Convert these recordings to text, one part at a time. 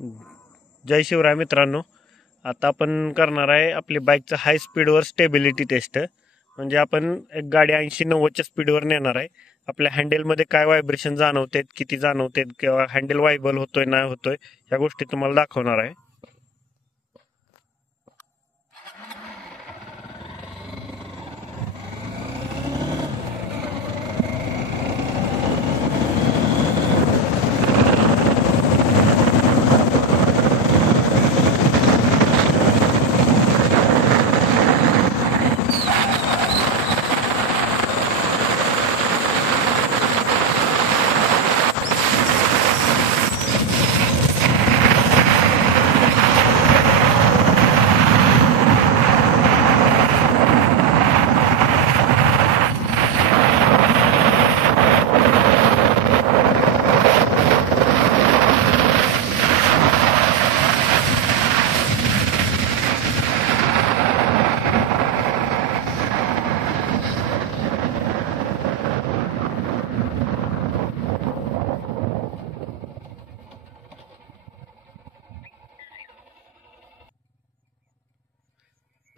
जय शिवराय मित्रांनो. आता आपण करणार आहे आपली बाईकचं हाय स्पीडवर स्टेबिलिटी टेस्ट. म्हणजे आपण एक गाडी 80-90च्या स्पीडवर नेणार आहे. आपल्या हँडलमध्ये काय व्हायब्रेशन जाणवते, किती जाणवते, किंवा हँडल वायबल होतोय नाही होतोय, ह्या गोष्टी तुम्हाला दाखवणार आहे.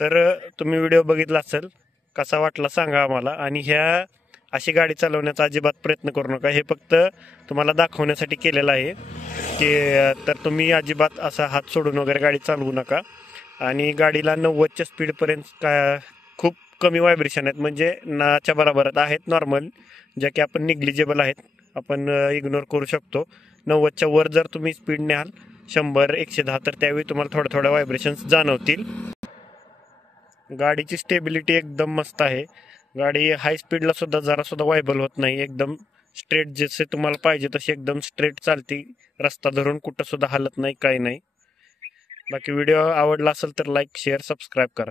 तर तुम्ही व्हिडिओ बघितला असेल, कसा वाटला सांगा आम्हाला. आणि अशी गाडी चालवण्याचा अजिबात प्रयत्न करू नका. हे फक्त तुम्हाला दाखवण्यासाठी केलेलं आहे की तर तुम्ही अजिबात असा हात सोडून वगैरे गाडी चालवू नका. आणि गाडीला 90च्या स्पीडपर्यंत खूप कमी व्हायब्रेशन आहेत, म्हणजे नाच्या बरोबरात आहेत नॉर्मल, ज्या की आपण निग्लिजेबल आहेत, आपण इग्नोर करू शकतो. 90च्या वर जर तुम्ही स्पीड न्याल 100-110, तर त्यावेळी तुम्हाला थोड्या व्हायब्रेशन्स जाणवतील. गाडीची स्टेबिलिटी एकदम मस्त आहे. गाडी हाय स्पीडला सुद्धा जरा सुद्धा वायबल होत नाही. एकदम स्ट्रेट जसे तुम्हाला पाहिजे तशी एकदम स्ट्रेट चालती. रस्ता धरून कुठं सुद्धा हलत नाही, काही नाही. बाकी व्हिडिओ आवडला असेल तर लाईक, शेअर, सबस्क्राईब करा.